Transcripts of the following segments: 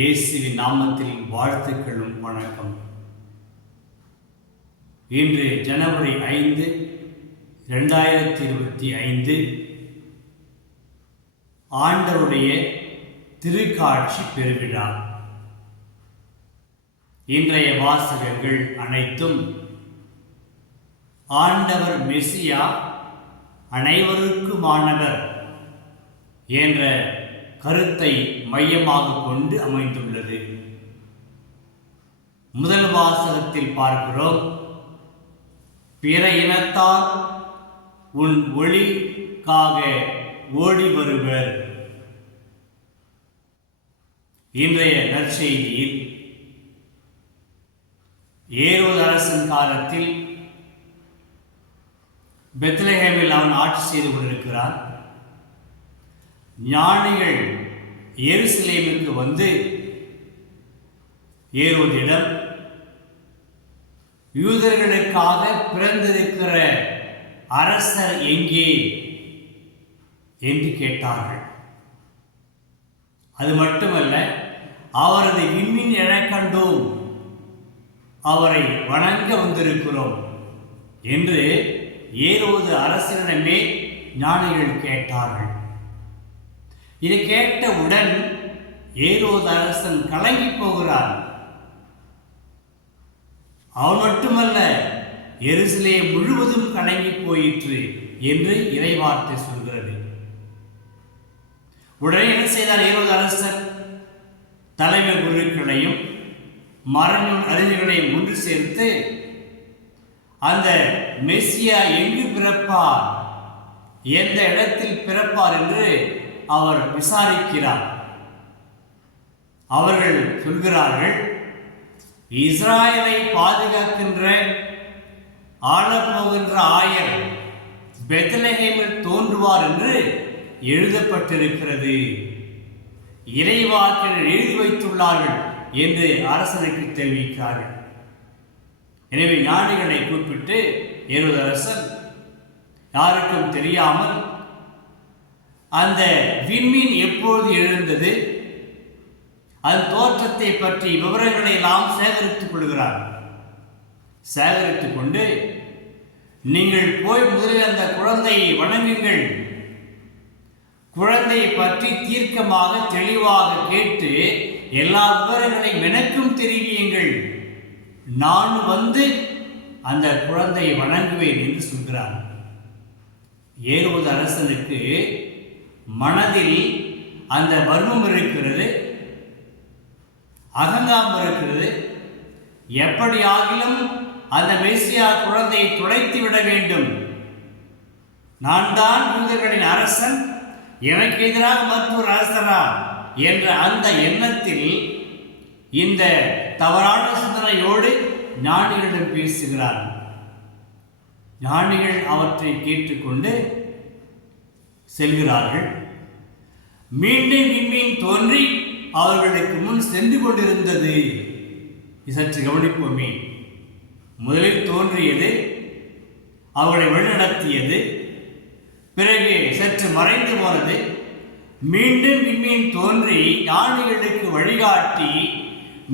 இயேசுவின் நாமத்தில் வாழ்த்துக்களும் வணக்கம். இன்று ஜனவரி 5, 2025 ஆண்டவருடைய திருக்காட்சி பெருவிழா. இன்றைய வாசகங்கள் அனைத்தும் ஆண்டவர் மெசியா அனைவருக்குமானவர் என்ற கருத்தை மையமாக கொண்டு அமைந்துள்ளது. முதல் வாசகத்தில் பார்க்கிறோம், பிற இனத்தார் உன் ஒளிக்காக ஓடி வருவர். இன்றைய நற்செய்தியில் ஏரோது அரசன் காலத்தில் பெத்லஹேமில் அவன் ஆட்சி செய்து கொண்டிருக்கிறான். ஞானிகள் எருசலேமுக்கு வந்து ஏரோதிடம் யூதர்களுக்காக பிறந்திருக்கிற அரசர் எங்கே என்று கேட்டார்கள். அது மட்டுமல்ல, அவரது விண்மீன் எழக் கண்டோம், அவரை வணங்க வந்திருக்கிறோம் என்று ஏரோது அரசரிடமே ஞானிகள் கேட்டார்கள். இதை கேட்டவுடன் ஏரோது அரசன் கலங்கி போகிறான். அவன் மட்டுமல்ல, எருசலேம் முழுவதும் கலங்கி போயிற்று என்று இறைவார்த்தை சொல்கிறது. உடனே என்ன செய்தார் ஏரோது அரசன்? தலைமை குருக்களையும் மறைநூல் அறிஞர்களையும் ஒன்று சேர்த்து அந்த மெசியா எங்கு பிறப்பார், எந்த இடத்தில் பிறப்பார் என்று அவர் விசாரிக்கிறார். அவர்கள் சொல்கிறார்கள், இஸ்ராயலை பாதுகாக்கின்ற ஆளப்போகின்ற ஆயர் பெத்லஹேமில் தோன்றுவார் என்று எழுதப்பட்டிருக்கிறது, இறைவாக்கினர் எழுதி வைத்துள்ளார்கள் என்று அரசனுக்கு தெரிவிக்கிறார்கள். எனவே ஞானிகளை கூப்பிட்டு ஏரோது அரசன் யாருக்கும் தெரியாமல் அந்த விண்மீன் எப்பொழுது எழுந்தது, அதன் தோற்றத்தை பற்றி விவரங்களை எல்லாம் சேகரித்துக் கொள்கிறார். சேகரித்துக் கொண்டு, நீங்கள் போய் முதலில் அந்த குழந்தையை வணங்குங்கள், குழந்தையை பற்றி தீர்க்கமாக தெளிவாக கேட்டு எல்லா விவரங்களையும் எனக்கும் தெரிவியுங்கள், நான் வந்து அந்த குழந்தையை வணங்குவேன் என்று சொல்கிறார். ஏரோது அரசனுக்கு மனதில் அந்த வர்மம் இருக்கிறது, அகங்காரம் இருக்கிறது. எப்படியாகிலும் அந்த மெசியா குழந்தையை துளைத்து விட வேண்டும், நான் தான் யூதர்களின் அரசன், எனக்கு எதிராக மற்றொரு அரசரா என்ற அந்த எண்ணத்தில் இந்த தவறான சிந்தனையோடு ஞானிகளிடம் பேசுகிறார். ஞானிகள் அவற்றை கேட்டுக்கொண்டு செல்கிறார்கள். மீண்டும் விண்மீன் தோன்றி அவர்களுக்கு முன் சென்று கொண்டிருந்தது. சற்று கவனிப்போமே. முதலில் தோன்றியது, அவர்களை வழிநடத்தியது, பிறகு சற்று மறைந்து போனது, மீண்டும் விண்மீன் தோன்றி ஞானிகளுக்கு வழிகாட்டி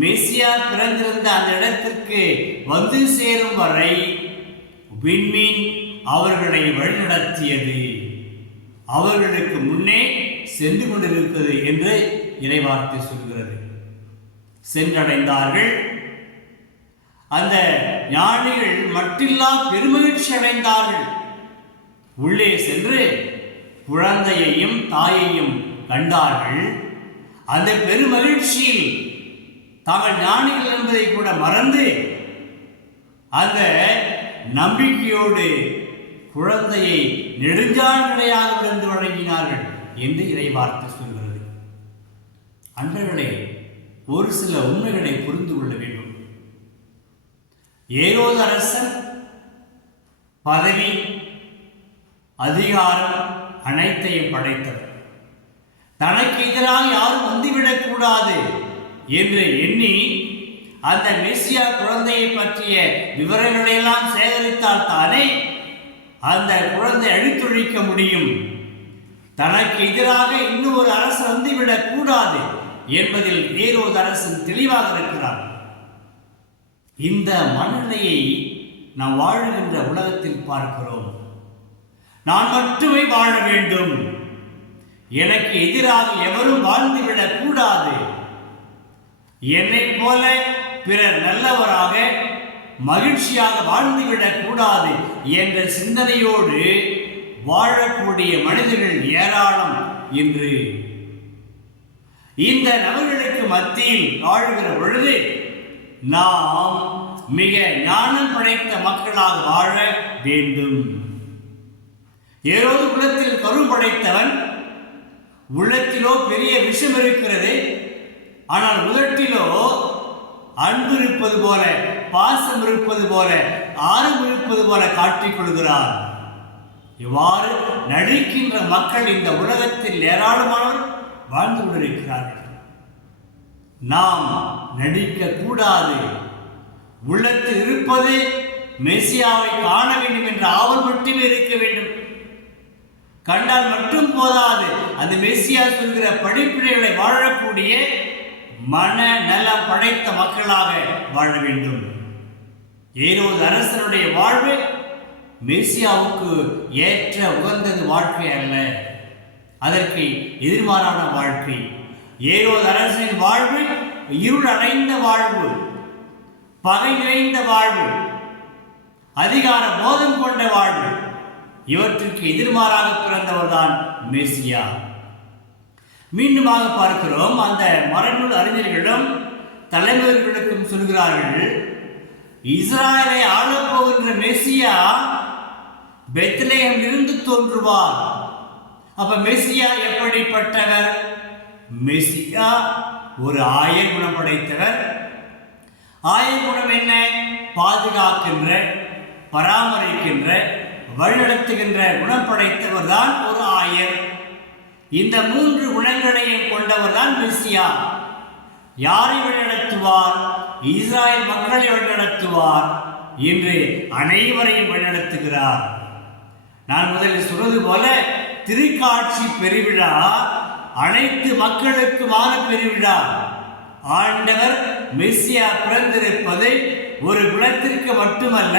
மெசியா பிறந்திருந்த அந்த இடத்திற்கு வந்து சேரும் வரை விண்மீன் அவர்களை வழிநடத்தியது, அவர்களுக்கு முன்னே சென்று கொண்டிருக்கிறது என்று இறைவார்த்தை சொல்கிறது. சென்றடைந்தார்கள். அந்த ஞானிகள் மட்டில்லா பெருமகிழ்ச்சி அடைந்தார்கள். உள்ளே சென்று குழந்தையையும் தாயையும் கண்டார்கள். அந்த பெருமகிழ்ச்சியில் தாங்கள் ஞானிகள் என்பதை கூட மறந்து அந்த நம்பிக்கையோடு குழந்தையை நெடுஞ்சான்களையாக விழுந்து வழங்கினார்கள் என்று இறைவார்த்தை சொல்கிறது. அன்றர்களே, ஒரு சில உண்மைகளை புரிந்து கொள்ள வேண்டும். ஏரோது அரசன் பதவி, அதிகாரம் அனைத்தையும் படைத்தவர். தனக்கு எதிராக யாரும் வந்துவிடக் கூடாது என்று எண்ணி அந்த மெசியா குழந்தையை பற்றிய விவரங்களை எல்லாம் சேகரித்தால் தானே அந்த குழந்தை அழித்தொழிக்க முடியும். தனக்கு எதிராக இன்னும் ஒரு அரசு வந்துவிடக் கூடாது என்பதில் ஏரோது அரசன் தெளிவாக இருக்கிறார். இந்த மனநிலையை நாம் வாழுகின்ற உலகத்தில் பார்க்கிறோம். நான் மட்டுமே வாழ வேண்டும், எனக்கு எதிராக எவரும் வாழ்ந்துவிடக் கூடாது, என்னை போல பிறர் நல்லவராக மகிழ்ச்சியாக வாழ்ந்துவிடக் கூடாது என்ற சிந்தனையோடு வாழக்கூடிய மனிதர்கள் ஏராளம். இன்று இந்த நபர்களுக்கு மத்தியில் வாழ்கிற பொழுது நாம் மிக ஞானம் படைத்த மக்களாக வாழ வேண்டும். ஏரோது குலத்தில் கரு படைத்தவன், உள்ளத்திலோ பெரிய விஷம் இருக்கிறது, ஆனால் உதட்டிலோ அன்பு இருப்பது போல, பாசம் இருப்பது போல, ஆர்வம் இருப்பது போல காட்டிக் கொள்கிறார். இவ்வாறு நடிக்கின்ற மக்கள் இந்த உலகத்தில் ஏராளமானவர் வாழ்ந்து கொண்டிருக்கிறார்கள். நாம் நடிக்க கூடாது. உள்ளத்தில் இருப்பது மெசியாவை காண வேண்டும் என்ற ஆவல் மட்டுமே இருக்க வேண்டும். கண்டால் மட்டும் போதாது, அந்த மெசியா சொல்கிற படிப்பினைகளை வாழக்கூடிய மன நலம் படைத்த மக்களாக வாழ வேண்டும். ஏரோது அரசனுடைய வாழ்வு மெசியாவுக்கு ஏற்ற உகந்தது வாழ்க்கை அல்ல, அதற்கு எதிர்மாறான வாழ்க்கை. ஏரோது அரசனின் வாழ்வு இருள் அடைந்த வாழ்வு, பகை நிறைந்த வாழ்வு, அதிகார போதம் கொண்ட வாழ்வு. இவற்றுக்கு எதிர்மாறாக பிறந்தவர் தான் மெசியா. மீண்டுமாக பார்க்கிறோம், அந்த மறைநூல் அறிஞர்களும் தலைவர்களுக்கும் சொல்கிறார்கள், இஸ்ராயலை ஆளப்போகின்ற மெசியா பெத்லகேமில் இருந்து தோன்றுவார். அப்ப மெசியா எப்படிப்பட்டவர்? மெசியா ஒரு ஆயர் குணம் படைத்தவர். ஆயர் குணம் என்ன? பாதுகாக்கின்ற, பராமரிக்கின்ற, வழிநடத்துகின்ற குணம் படைத்தவர் தான் ஒரு ஆயர். இந்த மூன்று குணங்களையும் கொண்டவர் தான் மெசியா. யாரை வழிநடத்துவார்? இஸ்ராயல் மக்களை வழிநடத்துவார். இன்று அனைவரையும் வழிநடத்துகிறார். நான் முதலில் சொல்வது போல, திருக்காட்சி பெருவிழா அனைத்து மக்களுக்குமான பெருவிழா. ஆண்டவர் மெசியா பிறந்திருப்பது ஒரு குலத்திற்கு மட்டுமல்ல,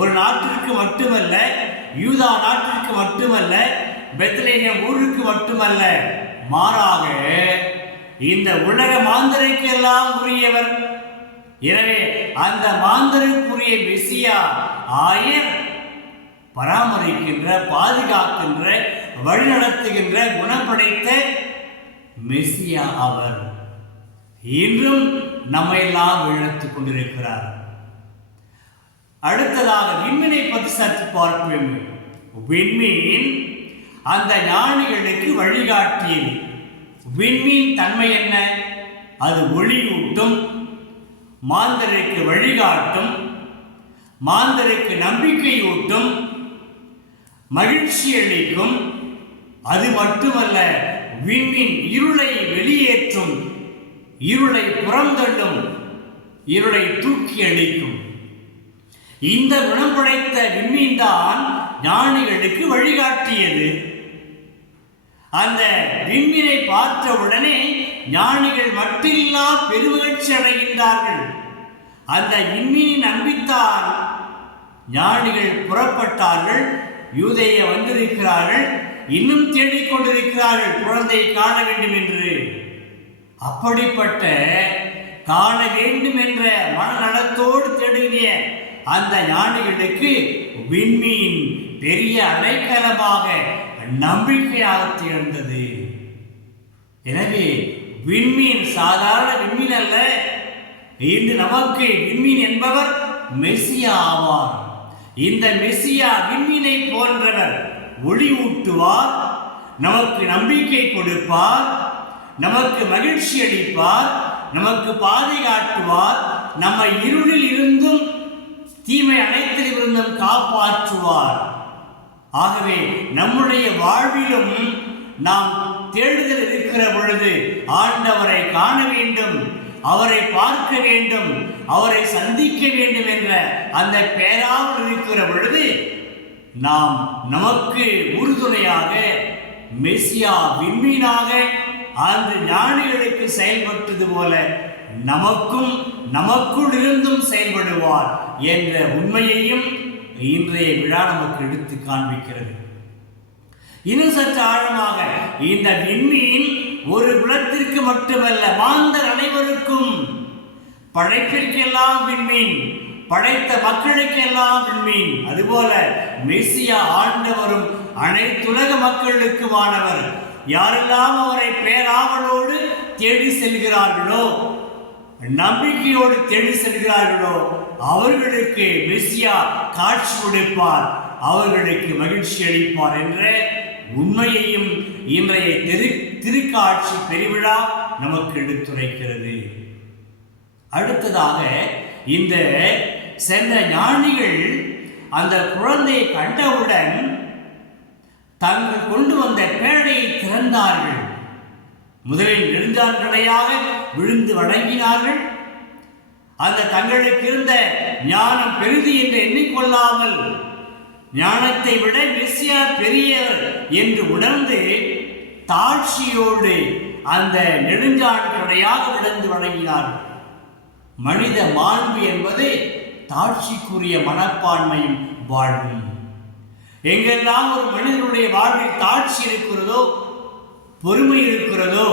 ஒரு நாட்டிற்கு மட்டுமல்ல, யூதா நாட்டிற்கு மட்டுமல்ல, பெத்லகேம் ஊருக்கு மட்டுமல்ல, மாறாக இந்த உலக மாந்தருக்கு எல்லாம் உரியவர். எனவே அந்த மாந்தருக்குரிய மெசியா ஆயர் பராமரிக்கின்ற, பாதுகாக்கின்ற, வழிநடத்துகின்ற குணம் படைத்த மெசியா அவர். இன்றும் நம்மை எல்லாம் வழிநடத்திக் கொண்டிருக்கிறார். அடுத்ததாக விண்மீனை பற்றி சற்று பார்ப்போம். விண்மீன் அந்த ஞானிகளுக்கு வழிகாட்டியது. விண்மீன் தன்மை என்ன? அது ஒளியூட்டும், மாந்தருக்கு வழிகாட்டும், மாந்தருக்கு நம்பிக்கையூட்டும், மகிழ்ச்சி அளிக்கும். அது மட்டுமல்ல, விண்மீன் இருளை வெளியேற்றும், இருளை புறந்தள்ளும், இருளை தூக்கி அளிக்கும். இந்த குணம் படைத்த விண்மீன் தான் ஞானிகளுக்கு வழிகாட்டியது. அந்த விண்மீனை பார்த்த உடனே ஞானிகள் மட்டில்லா பெருமகிழ்ச்சி அடைகின்றார்கள். அந்த விண்மீனின் அன்பித்தால் ஞானிகள் புறப்பட்டார்கள், யூதேய வந்திருக்கிறார்கள், இன்னும் தேடிக்கொண்டிருக்கிறார்கள் குழந்தையை காண வேண்டும் என்று. அப்படிப்பட்ட காண வேண்டும் என்ற மனநலத்தோடு தேடிய அந்த ஞானிகளுக்கு விண்மீன் பெரிய அடைக்கலமாக, நம்பிக்கையாக திகழ்ந்தது. எனவே விண்மீன் சாதாரண விண்மீன் அல்ல. இன்று நமக்கு விண்மீன் என்பவர் மெசியா ஆவார். இந்த மெசியா விண்மீனை போன்றவர். ஒளி ஊட்டுவார், நமக்கு நம்பிக்கை கொடுப்பார், நமக்கு மகிழ்ச்சி அளிப்பார், நமக்கு பாதை காட்டுவார், நம்மை இருளில் இருந்தும் தீமை அனைத்திலிருந்தும் காப்பாற்றுவார். ஆகவே நம்முடைய வாழ்விலும் நாம் தேடுதல் இருக்கிற பொழுது ஆண்டவரை காண வேண்டும், அவரை பார்க்க வேண்டும், அவரை சந்திக்க வேண்டும் என்ற அந்த பேராவல் இருக்கிற பொழுது நாம் நமக்கு உறுதுணையாக மெசியா விண்மீனாக அந்த ஞானிகளுக்கு செயல்பட்டது போல நமக்கும் நமக்குள் இருந்தும் செயல்படுவார் என்ற உண்மையையும் இன்றைய விழா நமக்கு எடுத்து காண்பிக்கிறது. இன்னும் சற்று ஆழமாக இந்த விண்மீன் ஒரு குலத்திற்கு மட்டுமல்ல, மாந்தர் அனைவருக்கும், படைப்பிற்கெல்லாம் விண்மீன், படைத்த மக்களுக்கெல்லாம் விண்மீன். அதுபோல மெசியா ஆண்டவரும் அனைத்துலக மக்களுக்குமானவர். யாரெல்லாம் அவரை பேராவலோடு தேடி செல்கிறார்களோ, நம்பிக்கையோடு தேடி செல்கிறார்களோ, அவர்களுக்கு மெசியா காட்சி கொடுப்பார், அவர்களுக்கு மகிழ்ச்சி அளிப்பார் என்ற உண்மையையும் இன்றைய திருக்காட்சி பெருவிழா நமக்கு எடுத்துரைக்கிறது. அடுத்ததாக இந்த சென்ற ஞானிகள் அந்த குழந்தையை கண்டவுடன் தாங்கள் கொண்டு வந்த பேழையை திறந்தார்கள். முதலில் நெடுஞ்சான்கடையாக விழுந்து வணங்கினார்கள். அந்த தங்களுக்கு இருந்த ஞானம் பெரிது என்று எண்ணிக்கொள்ளாமல், ஞானத்தை விட மெசியா பெரியவர் என்று உணர்ந்து தாழ்ச்சியோடு அந்த நெடுஞ்சான்கடையாக விழுந்து வணங்கினார்கள். மனித மாண்பு என்பது தாழ்ச்சிக்குரிய மனப்பான்மையும் வாழ்வும். எங்கெல்லாம் ஒரு மனிதனுடைய வாழ்வில் தாழ்ச்சி இருக்கிறதோ, பொறுமை இருக்கிறதோ,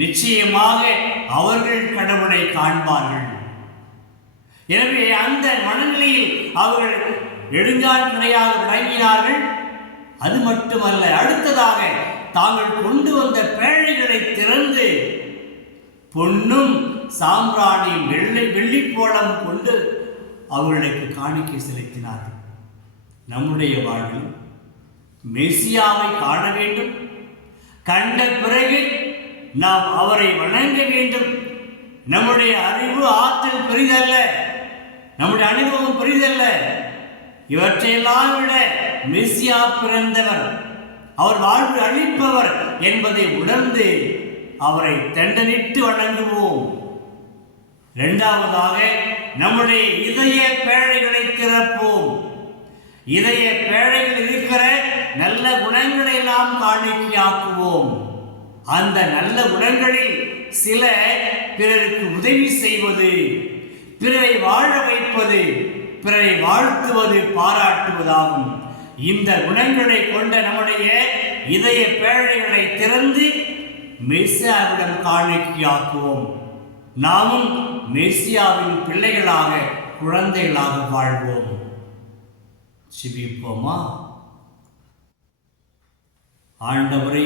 நிச்சயமாக அவர்கள் கடவுளை காண்பார்கள். எனவே அந்த மனநிலையில் அவர்கள் நெடுஞ்சான்கடையாக விளங்கினார்கள். அது மட்டுமல்ல, அடுத்ததாக தாங்கள் கொண்டு வந்த பேழைகளை திறந்து பொன்னும் சாம்பிராணியும் வெள்ளிப்போளம் கொண்டு அவர்களுக்கு காணிக்கை செலுத்தினார்கள். நம்முடைய வாழ்வில் மெசியாவை காண வேண்டும், கண்ட பிறகு நாம் அவரை வணங்க வேண்டும். நம்முடைய அறிவு ஆற்றல் பெரிதல்ல, நம்முடைய அனுபவம் பெரிதல்ல, இவற்றையெல்லாம் விட மெசியா பிறந்தவர், அவர் வாழ்வு அளிப்பவர் என்பதை உணர்ந்து அவரை தண்டனிட்டு வணங்குவோம். இரண்டாவதாக நம்முடைய இதய பேழைகளை திறப்போம். இதய பேழைகள் இருக்கிற நல்ல குணங்களை எல்லாம் காணிக்கையாக்குவோம். அந்த நல்ல குணங்களில் சில பிறருக்கு உதவி செய்வது, பிறரை வாழ வைப்பது, பிறரை வாழ்த்துவது, பாராட்டுவதாகும். இந்த குணங்களை கொண்ட நம்முடைய இதய பேழைகளை திறந்து மெசியாவிடம் காணிக்கையாக்குவோம். நாமும் மெசியாவின் பிள்ளைகளாக, குழந்தைகளாக வாழ்வோம். சிபிப்போமா? ஆண்டவரை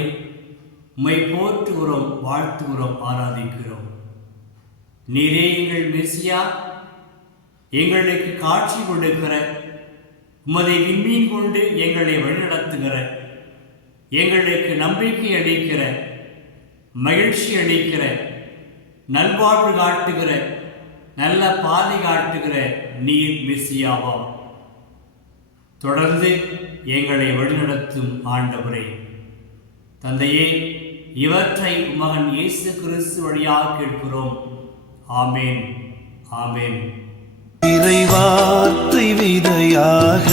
உம்மை போற்றுகிறோம், வாழ்த்துகிறோம், ஆராதிக்கிறோம். நீரே எங்கள் மெசியா, எங்களுக்கு காட்சி கொடுக்கிற, உமதை விண்மீன் கொண்டு எங்களை வழிநடத்துகிற, எங்களுக்கு நம்பிக்கை அளிக்கிற, மகிழ்ச்சி அளிக்கிற, நல்வாழ்வு காட்டுகிற, நல்ல பாதை காட்டுகிற நீர் மெசியாவா. தொடர்ந்து எங்களை வழிநடத்தும் ஆண்டவரே, தந்தையே, இவற்றை மகன் இயேசு கிறிஸ்து வழியாக கேட்கிறோம். ஆமேன், ஆமேன். இறைவார்த்தை விதையாக